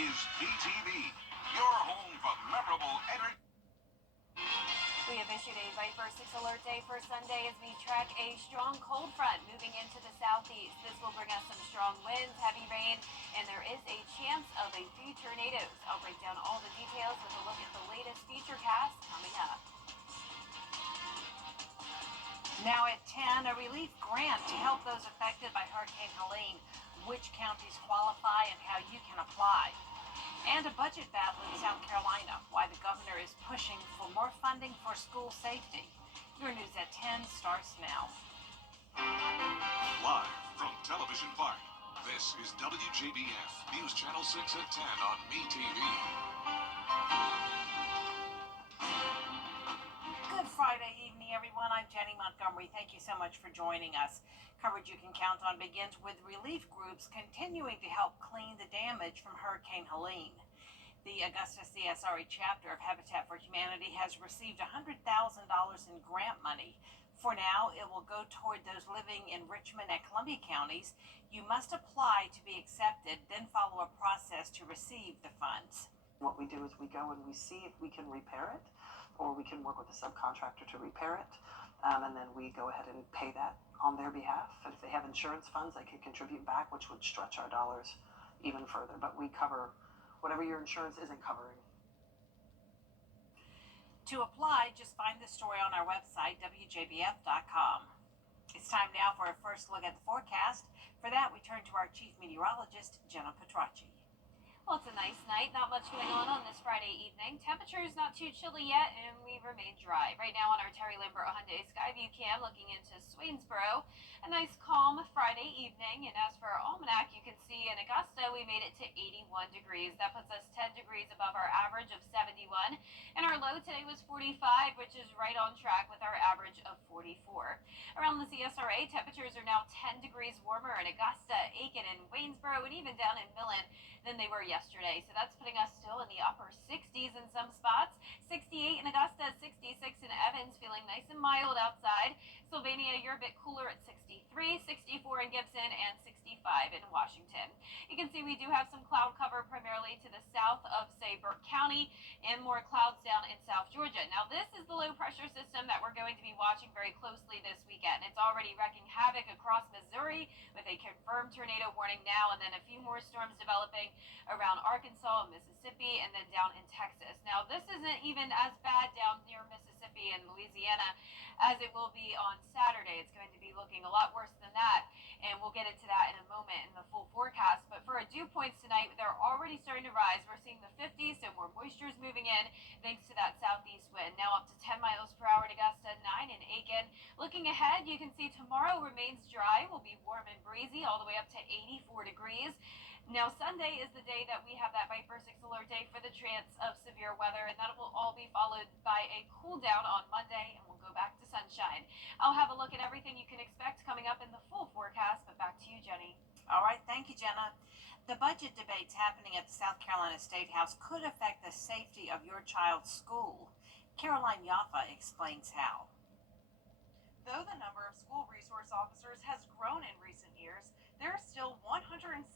is BTV, your home for memorable entertainment. We have issued a Viper 6 alert day for Sunday as we track a strong cold front moving into the southeast. This will bring us some strong winds, heavy rain, and there is a chance of a few tornadoes. I'll break down all the details with a look at the latest futurecast coming up. Now at 10, a relief grant to help those affected by Hurricane Helene. Which counties qualify and how you can apply. And a budget battle in South Carolina, why the governor is pushing for more funding for school safety. Your news at 10 starts now. Live from Television Park, this is WJBF, News Channel 6 at 10 on MeTV. Good Friday evening, everyone. I'm Jenny Montgomery. Thank you so much for joining us. Coverage you can count on begins with relief groups continuing to help clean the damage from Hurricane Helene. The Augusta CSRA chapter of Habitat for Humanity has received $100,000 in grant money. For now, it will go toward those living in Richmond and Columbia counties. You must apply to be accepted, then follow a process to receive the funds. What we do is we go and we see if we can repair it, or we can work with a subcontractor to repair it, and then we go ahead and pay that on their behalf. And if they have insurance funds, they can contribute back, which would stretch our dollars even further. But we cover whatever your insurance isn't covering. To apply, just find the story on our website, WJBF.com. It's time now for a first look at the forecast. For that, we turn to our chief meteorologist, Jenna Petracci. Well, it's a nice night. Not much going on this Friday evening. Temperatures not too chilly yet, and we remain dry. Right now on our Terry Lambert Hyundai Skyview cam looking into Swainsboro, a nice calm Friday evening. And as for our almanac, you can see in Augusta we made it to 81 degrees. That puts us 10 degrees above our average of 71. And our low today was 45, which is right on track with our average of 44. Around the CSRA, temperatures are now 10 degrees warmer in Augusta, Aiken, and Waynesboro, and even down in Millen than they were yesterday. So that's putting us still in the upper 60s in some spots. 68 in Augusta, 66 in Evans, feeling nice and mild outside. Sylvania, you're a bit cooler at 63, 64 in Gibson, and 65 in Washington. You can see we do have some cloud cover primarily to the south of, say, Burke County, and more clouds down in South Georgia. Now, this is the low pressure system that we're going to be watching very closely this weekend. It's already wreaking havoc across Missouri with a confirmed tornado warning now, and then a few more storms developing around Arkansas and Mississippi, and then down in Texas. Now, this isn't even as bad down near Mississippi and Louisiana as it will be on Saturday. It's going to be looking a lot worse than that, and we'll get into that in a moment in the full forecast. But for our dew points tonight, they're already starting to rise. We're seeing the 50s, so more moisture is moving in thanks to that southeast wind. Now up to 10 miles per hour in Augusta, 9 in Aiken. Looking ahead, you can see tomorrow remains dry. Will be warm and breezy all the way up to 84 degrees. Now, Sunday is the day that we have that Viper 6 alert day for the chance of severe weather, and that will all be followed by a cool down on Monday, and we'll go back to sunshine. I'll have a look at everything you can expect coming up in the full forecast, but back to you, Jenny. All right, thank you, Jenna. The budget debates happening at the South Carolina State House could affect the safety of your child's school. Caroline Yaffa explains how. Though the number of school resource officers has grown in recent years, there are still 177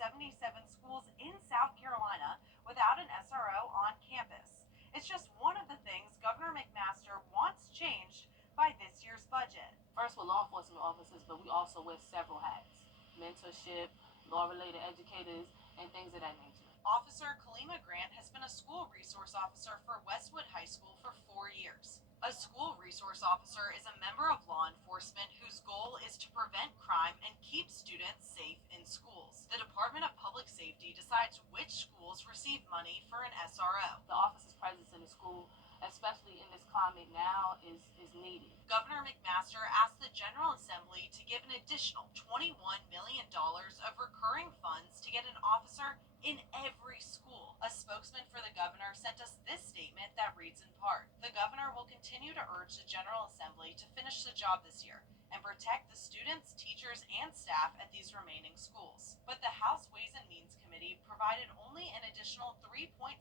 schools in South Carolina without an SRO on campus. It's just one of the things Governor McMaster wants changed by this year's budget. First, with law enforcement officers, but we also wear several hats: mentorship, law-related educators, and things of that nature. Officer Kalima Grant has been a school resource officer for Westwood High School for 4 years. A school resource officer is a member of law enforcement whose goal is to prevent crime and keep students safe in schools. The Department of Public Safety decides which schools receive money for an SRO. The officer's presence in the school, especially in this climate now, is needed. Governor McMaster asked the General Assembly to give an additional $21 million of recurring funds to get an officer in every school. A spokesman for the governor sent us this statement that reads in part, "The governor will continue to urge the General Assembly to finish the job this year and protect the students, teachers, and staff at these remaining schools." But the House Ways and Means Committee provided only an additional $3.7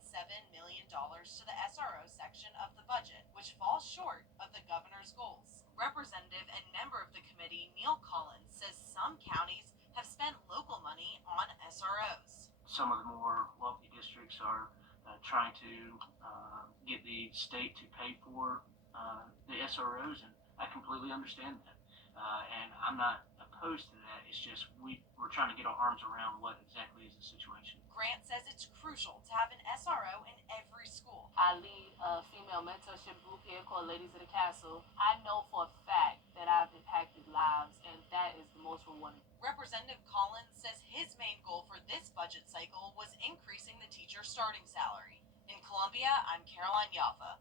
million to the SRO section of the budget, which falls short of the governor's goals. Representative and member of the committee, Neil Collins, says some counties have spent local money on SROs. Some of the more wealthy districts to get the state to pay for the SROs, and I completely understand that. And I'm not opposed to that. It's just we're trying to get our arms around what exactly is the situation. Grant says it's crucial to have an SRO in every school. I lead a female mentorship group here called Ladies of the Castle. I know for a fact that I've impacted lives, and that is the most rewarding. Representative Collins says his main goal for this budget cycle was increasing the teacher's starting salary. In Columbia, I'm Caroline Yaffa.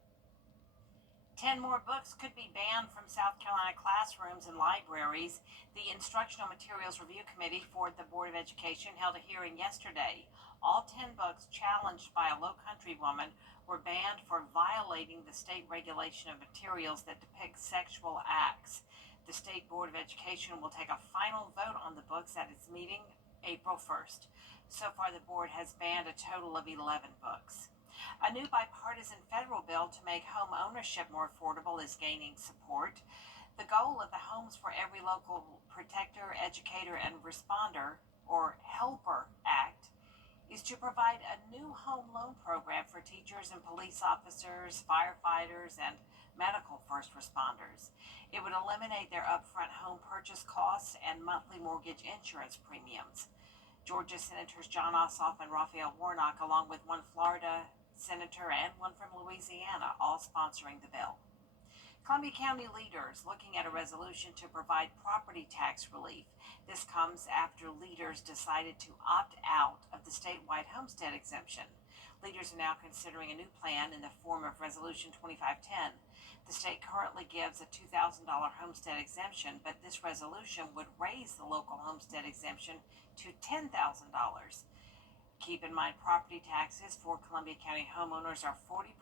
10 more books could be banned from South Carolina classrooms and libraries. The Instructional Materials Review Committee for the Board of Education held a hearing yesterday. All 10 books challenged by a Low Country woman were banned for violating the state regulation of materials that depict sexual acts. The State Board of Education will take a final vote on the books at its meeting April 1st. So far, the board has banned a total of 11 books. A new bipartisan federal bill to make home ownership more affordable is gaining support. The goal of the Homes for Every Local Protector, Educator, and Responder, or HELPER Act, is to provide a new home loan program for teachers and police officers, firefighters, and medical first responders. It would eliminate their upfront home purchase costs and monthly mortgage insurance premiums. Georgia Senators John Ossoff and Raphael Warnock, along with one Florida senator and one from Louisiana, all sponsoring the bill. Columbia County leaders looking at a resolution to provide property tax relief. This comes after leaders decided to opt out of the statewide homestead exemption. Leaders are now considering a new plan in the form of Resolution 2510. The state currently gives a $2,000 homestead exemption, but this resolution would raise the local homestead exemption to $10,000. Keep in mind, property taxes for Columbia County homeowners are 40%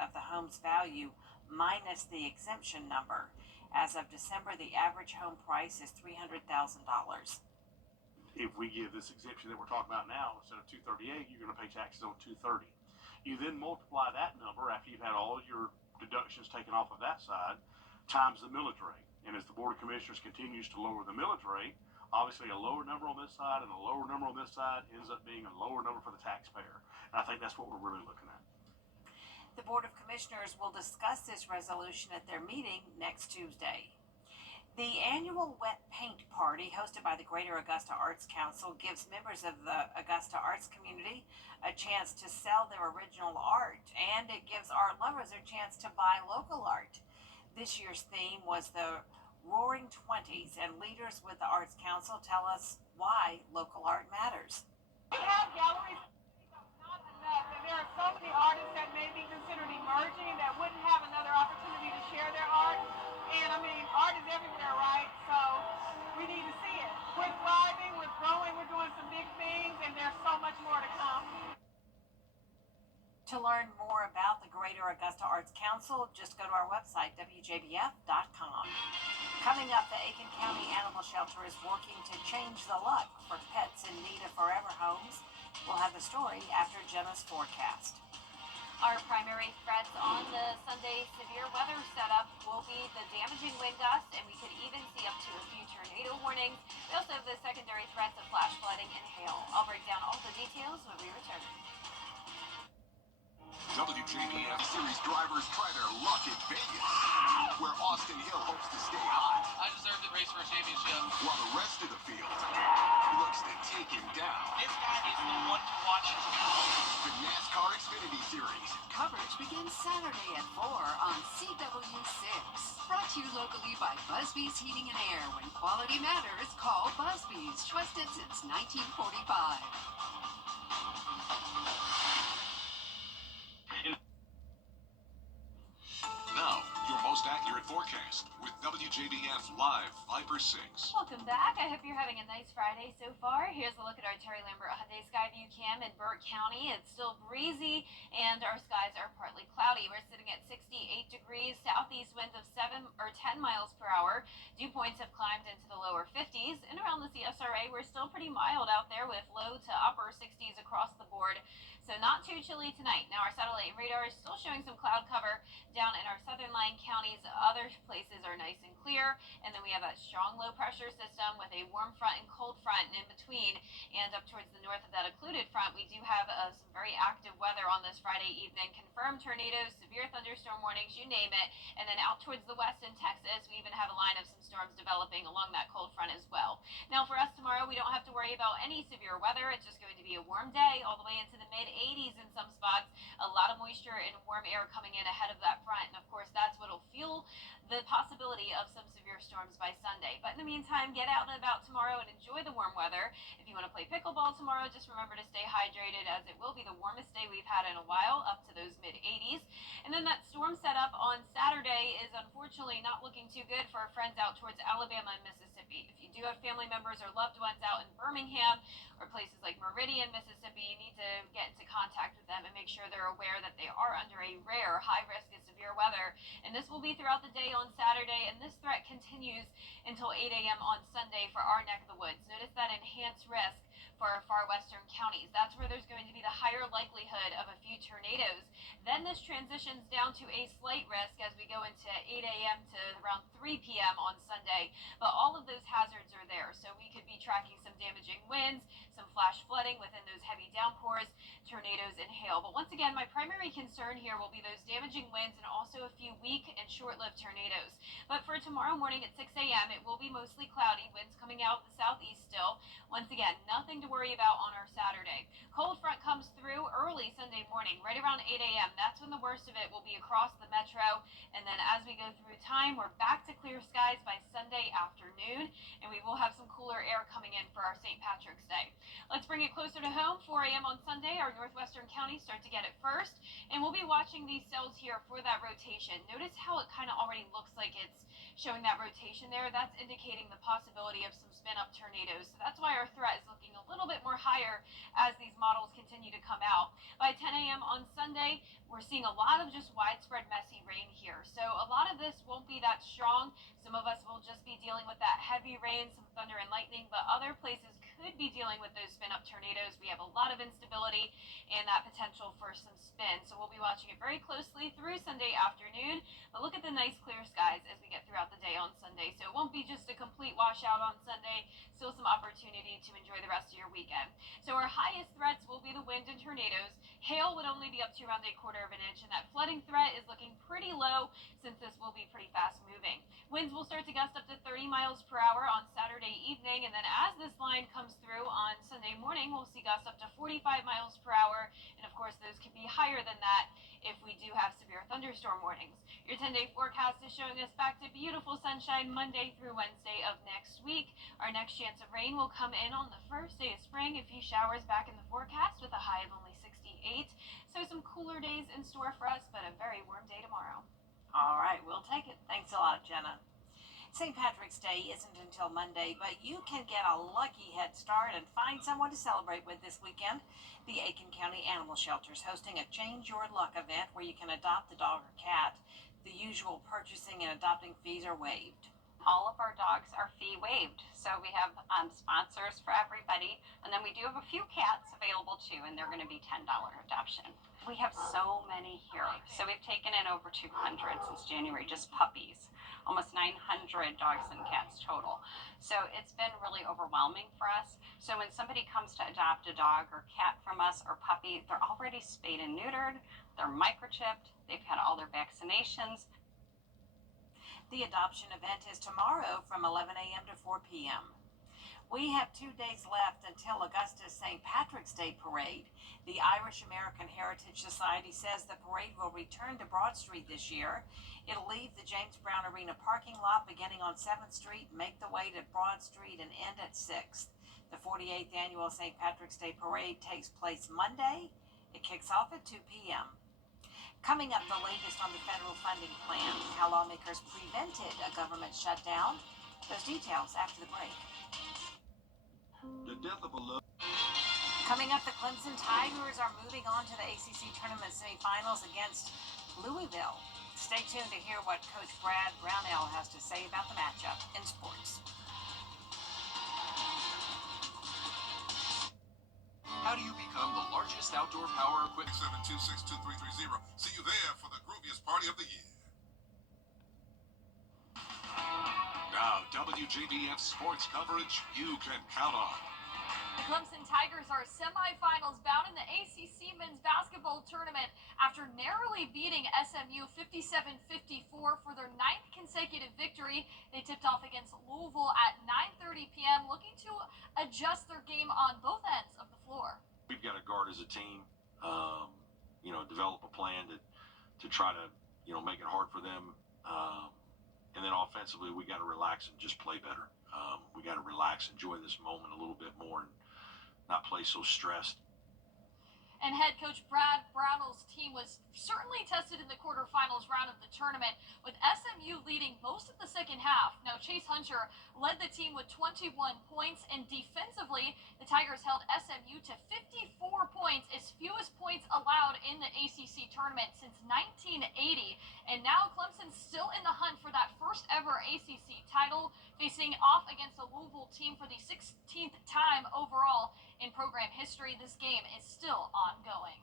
of the home's value minus the exemption number. As of December, the average home price is $300,000. If we give this exemption that we're talking about now, instead of $238, you're going to pay taxes on $230. You then multiply that number after you've had all your deductions taken off of that side times the millage rate. And as the Board of Commissioners continues to lower the millage rate, obviously a lower number on this side and a lower number on this side ends up being a lower number for the taxpayer. And I think that's what we're really looking at. The Board of Commissioners will discuss this resolution at their meeting next Tuesday. The annual Wet Paint Party hosted by the Greater Augusta Arts Council gives members of the Augusta arts community a chance to sell their original art, and it gives art lovers a chance to buy local art. This year's theme was the Roaring Twenties, and leaders with the Arts Council tell us why local art matters. We have galleries, not enough, and there are so many artists that may be considered emerging that wouldn't have another opportunity to share their art. And I mean, art is everywhere, right? So we need to see it. We're thriving, we're growing, we're doing some big things, and there's so much more to come. To learn more about the Greater Augusta Arts Council, just go to our website, WJBF.com. Coming up, the Aiken County Animal Shelter is working to change the luck for pets in need of forever homes. We'll have the story after Jenna's forecast. Our primary threats on the Sunday severe weather setup will be the damaging wind gusts, and we could even see up to a few tornado warnings. We also have the secondary threats of flash flooding and hail. I'll break down all the details when we return. WJBF Series drivers try their luck in Vegas, where Austin Hill hopes to stay hot, I deserve to race for a championship. while the rest of the field looks to take him down. This guy is the one to watch. The NASCAR Xfinity Series. Coverage begins Saturday at 4 on CW6. Brought to you locally by Busby's Heating and Air. When quality matters, call Busby's. Trusted since 1945. Now, your most accurate forecast with WJBF Live Viper 6. Welcome back. I hope you're having a nice Friday so far. Here's a look at our Terry Lambert Hyundai Skyview Cam in Burke County. It's still breezy and our skies are partly cloudy. We're sitting at 68 degrees, southeast winds of 7 or 10 miles per hour. Dew points have climbed into the lower 50s, and around the CSRA, we're still pretty mild out there with low to upper 60s across the board. So not too chilly tonight. Now our satellite radar is still showing some cloud cover down in our southern line counties. Other places are nice and clear. And then we have that strong low pressure system with a warm front and cold front in between. And and up towards the north of that occluded front, we do have some very active weather on this Friday evening. Confirmed tornadoes, severe thunderstorm warnings, you name it. And then out towards the west in Texas, we even have a line of some storms developing along that cold front as well. Now for us tomorrow, we don't have to worry about any severe weather. It's just going to be a warm day all the way into the mid 80s in some spots. A lot of moisture and warm air coming in ahead of that front. And of course, that's what will fuel the possibility of some severe storms by Sunday. But in the meantime, get out and about tomorrow and enjoy the warm weather. If you want to play pickleball tomorrow, just remember to stay hydrated, as it will be the warmest day we've had in a while, up to those mid 80s. And then that storm setup on Saturday is unfortunately not looking too good for our friends out towards Alabama and Mississippi. If you do have family members or loved ones out in Birmingham or places like Meridian, Mississippi, you need to get into contact with them and make sure they're aware that they are under a rare high risk of severe weather. And this will be throughout the day on Saturday, and this threat continues until 8 a.m. on Sunday for our neck of the woods. Notice that enhanced risk for our far western counties. That's where there's going to be the higher likelihood of a few tornadoes. Then this transitions down to a slight risk as we go into 8 a.m. to around 3 p.m. on Sunday. But all of those hazards are there, so we could be tracking some damaging winds, some flash flooding within those heavy downpours, tornadoes, and hail. But once again, my primary concern here will be those damaging winds and also a few weak and short-lived tornadoes. But for tomorrow morning at 6 a.m., it will be mostly cloudy, winds coming out of the southeast still. Once again, nothing to worry about on our Saturday. Cold front comes through early Sunday morning, right around 8 a.m. That's when the worst of it will be across the metro. And then as we go through time, we're back to clear skies by Sunday afternoon, and we will have some cooler air coming in for our St. Patrick's Day. Let's bring it closer to home. 4 a.m. on Sunday, our northwestern counties start to get it first, and we'll be watching these cells here for that rotation. Notice how it kind of already looks like it's showing that rotation there. That's indicating the possibility of some spin-up tornadoes. So that's why our threat is looking a little bit more higher as these models continue to come out. By 10 a.m. on Sunday, we're seeing a lot of just widespread messy rain here. So a lot of this won't be that strong. Some of us will just be dealing with that heavy rain, some thunder and lightning, but other places could be dealing with those spin-up tornadoes. We have a lot of instability and that potential for some spin. So we'll be watching it very closely through Sunday afternoon. But look at the nice clear skies as we get throughout the day on Sunday. So it won't be just a complete washout on Sunday. Still some opportunity to enjoy the rest of your weekend. So our highest threats will be the wind and tornadoes. Hail would only be up to around 1/4 of an inch, and that flooding threat is looking pretty low since this will be pretty fast moving. Winds will start to gust up to 30 miles per hour on Saturday evening, and then as this line comes through on Sunday morning, we'll see gusts up to 45 miles per hour, and of course those could be higher than that if we do have severe thunderstorm warnings. Your 10-day forecast is showing us back to beautiful sunshine Monday through Wednesday of next week. Our next chance of rain will come in on the first day of spring. A few showers back in the forecast with a high of only 68. So some cooler days in store for us, but a very warm day tomorrow. All right, we'll take it. Thanks a lot, Jenna. St. Patrick's Day isn't until Monday, but you can get a lucky head start and find someone to celebrate with this weekend. The Aiken County Animal Shelter is hosting a Change Your Luck event where you can adopt a dog or cat. The usual purchasing and adopting fees are waived. All of our dogs are fee waived, so we have sponsors for everybody, and then we do have a few cats available too, and they're going to be $10 adoption. We have so many here, so we've taken in over 200 since January, just puppies, almost 900 dogs and cats total. So it's been really overwhelming for us. So when somebody comes to adopt a dog or cat from us or puppy, they're already spayed and neutered, they're microchipped, they've had all their vaccinations. The adoption event is tomorrow from 11 a.m. to 4 p.m. We have 2 days left until Augusta's St. Patrick's Day parade. The Irish American Heritage Society says the parade will return to Broad Street this year. It'll leave the James Brown Arena parking lot beginning on 7th Street, make the way to Broad Street, and end at 6th. The 48th annual St. Patrick's Day parade takes place Monday. It kicks off at 2 p.m. Coming up, the latest on the federal funding plan, how lawmakers prevented a government shutdown. Those details after the break. The death of a loved Coming up, the Clemson Tigers are moving on to the ACC tournament semifinals against Louisville. Stay tuned to hear what Coach Brad Brownell has to say about the matchup in sports. How do you become the largest outdoor power equipment? 7262330. See you there for the grooviest party of the year. Now, WJBF sports coverage you can count on. The Clemson Tigers are semifinals bound in the ACC men's basketball tournament after narrowly beating SMU 57-54 for their 9th consecutive victory. They tipped off against Louisville at 9:30 p.m., looking to adjust their game on both ends of the floor. We've got to guard as a team, develop a plan to try to, make it hard for them. And then offensively, we got to relax and just play better. We got to relax, enjoy this moment a little bit more, and not play so stressed. And head coach Brad Brownell's team was certainly tested in the quarterfinals round of the tournament, with SMU leading most of the second half. Now, Chase Hunter led the team with 21 points, and defensively, the Tigers held SMU to 54 points, as fewest points allowed in the ACC tournament since 1980. And now Clemson's still in the hunt for that first ever ACC title, facing off against the Louisville team for the 16th time overall in program history. This game is still ongoing.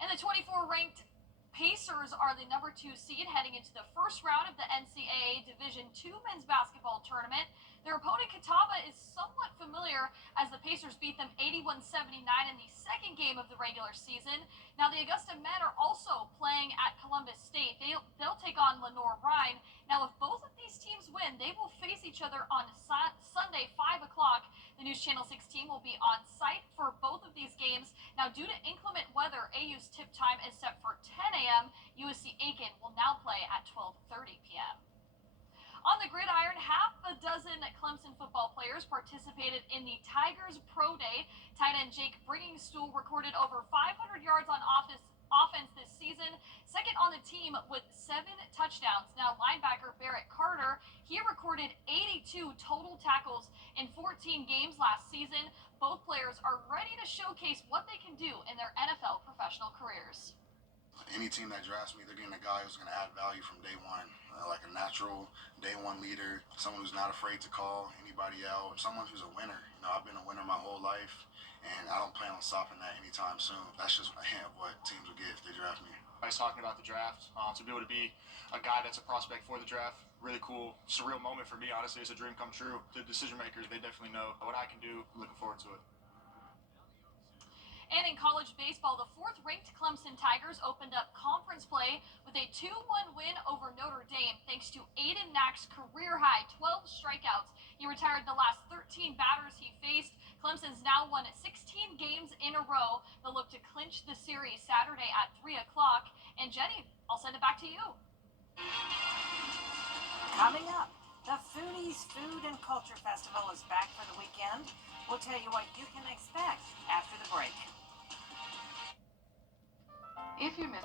And the 24-ranked Pacers are the number 2 seed heading into the first round of the NCAA Division II men's basketball tournament. Their opponent, Catawba, is somewhat familiar, as the Pacers beat them 81-79 in the second game of the regular season. Now, the Augusta men are also playing at Columbus State. They'll take on Lenore Rhine. Now, if both of these teams win, they will face each other on Sunday, 5 o'clock. The News Channel 16 will be on site for both of these games. Now, due to inclement weather, AU's tip time is set for 10 a.m. USC Aiken will now play at 12:30 p.m. On the gridiron, half a dozen Clemson football players participated in the Tigers Pro Day. Tight end Jake Briggingstool recorded over 500 yards on offense this season, second on the team with 7 touchdowns. Now, linebacker Barrett Carter, he recorded 82 total tackles in 14 games last season. Both players are ready to showcase what they can do in their NFL professional careers. Any team that drafts me, they're getting a guy who's going to add value from day one, like a natural day one leader, someone who's not afraid to call anybody out, someone who's a winner. I've been a winner my whole life, and I don't plan on stopping that anytime soon. That's just a hint of what teams will get if they draft me. I was talking about the draft, to be able to be a guy that's a prospect for the draft, really cool, surreal moment for me, honestly. It's a dream come true. The decision makers, they definitely know what I can do. I'm looking forward to it. And in college baseball, the 4th-ranked Clemson Tigers opened up conference play with a 2-1 win over Notre Dame, thanks to Aiden Knack's career-high 12 strikeouts. He retired the last 13 batters he faced. Clemson's now won 16 games in a row. They'll look to clinch the series Saturday at 3 o'clock. And Jenny, I'll send it back to you. Coming up, the Foodies Food and Culture Festival is back for the weekend. We'll tell you what you can expect after the break. If you miss.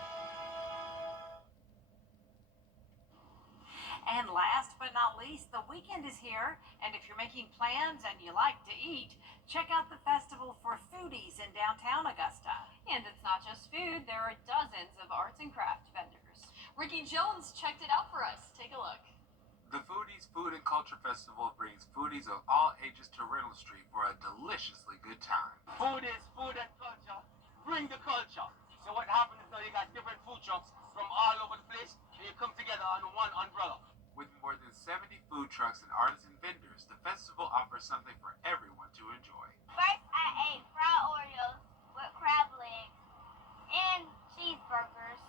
And last but not least, the weekend is here, and if you're making plans and you like to eat, check out the Festival for Foodies in downtown Augusta. And it's not just food, there are dozens of arts and craft vendors. Ricky Jones checked it out for us. Take a look. The Foodies Food and Culture Festival brings foodies of all ages to Reynolds Street for a deliciously good time. Food is food and culture. Bring the culture. So what happens is now you got different food trucks from all over the place, and you come together under one umbrella. With more than 70 food trucks and artisan vendors, the festival offers something for everyone to enjoy. First, I ate fried Oreos with crab legs, and cheeseburgers,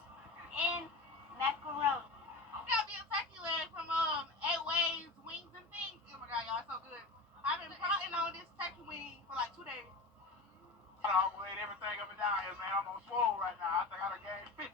and macaroni. I got me a turkey leg from 8 Ways Wings and Things. Oh my god, y'all, it's so good. I've been plotting on this turkey wing for like 2 days. I done weighed everything up and down here, man. I'm on swole right now. I think I done gained 50.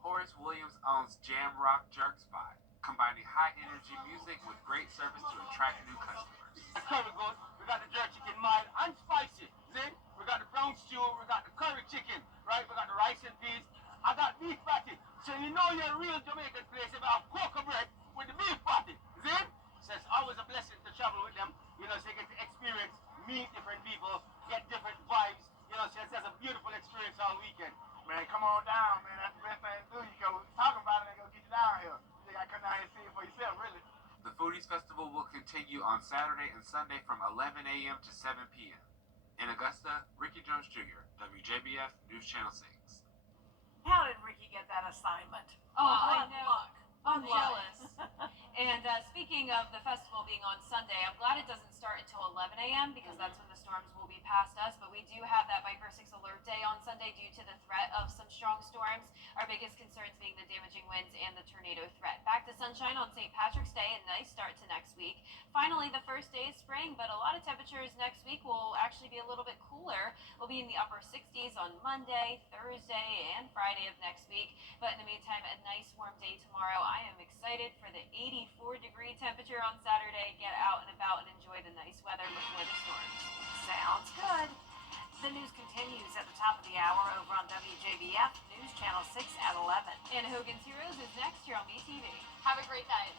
Horace Williams owns Jam Rock Jerk Spot, combining high-energy music with great service to attract new customers. The curry goat, we got the jerk chicken mild and spicy. See? We got the brown stew, we got the curry chicken, right? We got the rice and peas. I got beef patty. So you know you're a real Jamaican place if I have cocoa bread with the beef patty. See? So it's always a blessing to travel with them, so you get to experience, meet different people, get different vibes, so it's a beautiful experience all weekend. Man, come on down, man. That's the best thing to do. You go talk about it and go get you down here. You gotta come down here and see it for yourself, really. The Foodies Festival will continue on Saturday and Sunday from 11 a.m. to 7 p.m. In Augusta, Ricky Jones Jr., WJBF News Channel 6. How did Ricky get that assignment? Oh, I know. Luck. I'm jealous. And speaking of the festival being on Sunday, I'm glad it doesn't start until 11 a.m. because that's when the storms will be past us. But we do have that Viper 6 alert day on Sunday due to the threat of some strong storms. Our biggest concerns being the damaging winds and the tornado threat. Back to sunshine on St. Patrick's Day, a nice start to next week. Finally, the first day of spring, but a lot of temperatures next week will actually be a little bit cooler. We'll be in the upper 60s on Monday, Thursday, and Friday of next week. But in the meantime, a nice warm day tomorrow. I am excited for the 84-degree temperature on Saturday. Get out and about and enjoy the nice weather before the storms. Sounds good. The news continues at the top of the hour over on WJBF News Channel 6 at 11. And Hogan's Heroes is next here on BTV. Have a great night.